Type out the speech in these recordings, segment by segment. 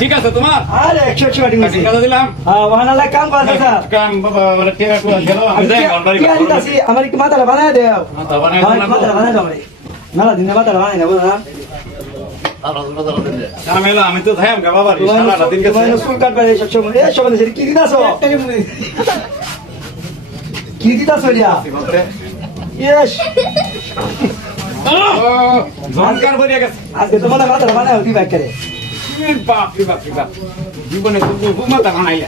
ঠিক আছে তোমার? আরে 100 কাটিং দিলাম। কাম করা কাম বাবা আমার কি মাথাটা বানায় দেও। মাথাটা বানায় দাও মেলা দিনে মাথাটা বানাই না বলো না। আমি তো থাম গা বাবা দিন চুল কাটবে সবসময় সবাই কি দিতাছ কি দিতাছ আজকে তোমার মাথাটা বানায় দিবা করে বাপ রে বাপ রে বাপ জীবনে মাথা বানাইলে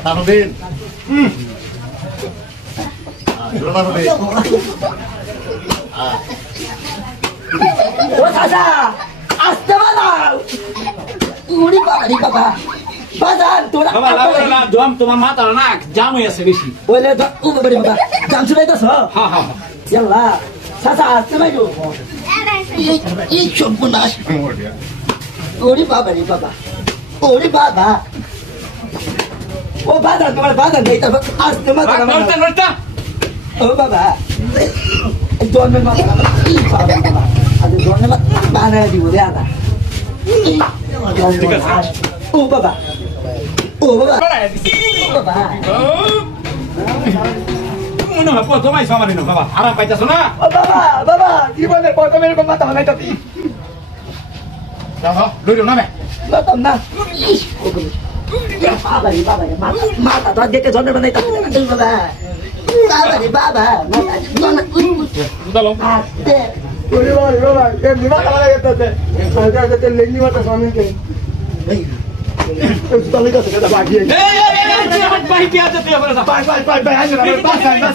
ও চাচা আসতে বানাও উড়ি বাড়ি বাবা বাজার তোরা বাবা লাগা দম তোমার মাথা না জাম হয়ে আছে বেশি বলে তো উড়ি বাবা জাম চুলাইতাছ হ্যাঁ হ্যাঁ ইয়াল্লা চাচা আসতে বাইরো এই সর্বনাশ ওরে বাবা রে বাবা ওরে বাবা ও বাজার তোমার বাজার নেই তা আসতে মাথা ও বাবা জন্মের মাথা বাবা আজ জন্মের মাথা বানায় দিব রে আদা ও বাবা ও বাবা বাবা মনে হয় প্রথমে সমারি না বাবা আরাম পাইতাছ না ও বাবা বাবা জীবনের প্রথমে এরকম মাথা বানাইতা তুই যাও লইরো না বাবা না বাবা রে বাবা মাথা তো দেখে জন্মের বানাইতা বাবা বাবা রে বাবা মাথা দাও আস্তে ওরে বাবা এ মাথা বানাইতাছে আজকে লেঙ্গি মাথা সামনে এই তাহলে তো সেটা বাকি এই আমার বাইকে আছে তুই আমার বাই আইনা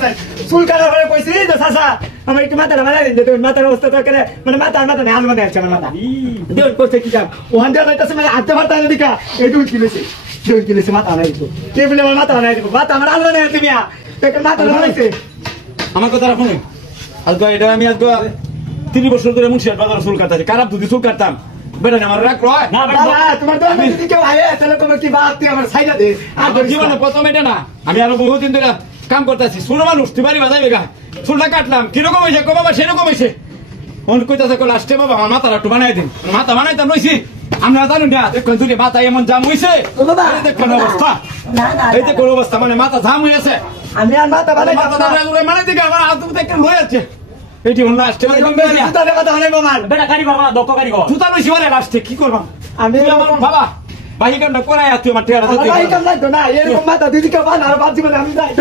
চুল কাটার পরে কইছি যে চাচা আমার একটু মাথাটা বানাই দিন তোর মাথার অবস্থা তো করে মানে মাথা হাল বানাই আছে আমার মাথা দেখ করছে কি কাম ওখান থেকে লাইতাছে মানে হাতে মাথা না দিকা এই দুই কিলেছে মাথা বানাই দিত কে বলে আমার মাথা বানাই দিব মাথা আমার হাল বানাই আছে মিয়া তোর মাথা বানাইছে আমার কথা রাখুন আজকে এটা আমি আজকে 3 বছর ধরে মুন্সিয়ার বাজারে চুল কাটতাছি খারাপ যদি চুল কাটতাম বেটা আমার রাগ রয় না বাবা তোমার তো আমি যদি কেউ আয়ে তাহলে কোনো কি বাদ তুই আমার সাইডা দে আর জীবনে প্রথম এটা না আমি আরো বহুদিন ধরে কাম করতেছি ছোট মানুষ তুই বাড়ি বাজাইবে গা চুলটা কাটলাম কিরকম হয়েছে কো বাবা সেরকম হয়েছে কইতাছে লাস্টে বাবা আমার মাথাটা একটু বানাই দিন মাথা বানাইতাম রইছি আমরা জানি না দেখুন তুই মাথা এমন জাম হয়েছে দেখুন অবস্থা এই যে কোন অবস্থা মানে মাথা জাম হয়েছে আমি আর মাথা বানাই মানে দিকে আমার হাত থেকে লয়ে আছে এটি হল লাস্টে জুতার কথা বানাই বাবা বেটা গাড়ি বাবা দক্ষ গাড়ি জুতা লইছি মানে লাস্টে কি করবাম আমি আমার বাবা বাহি কামটা করাই তুই আমার টেরা বাহি কাম নাই তো না এরকম মাথা দিদি কে বানা আর বাপ জীবনে আমি যাই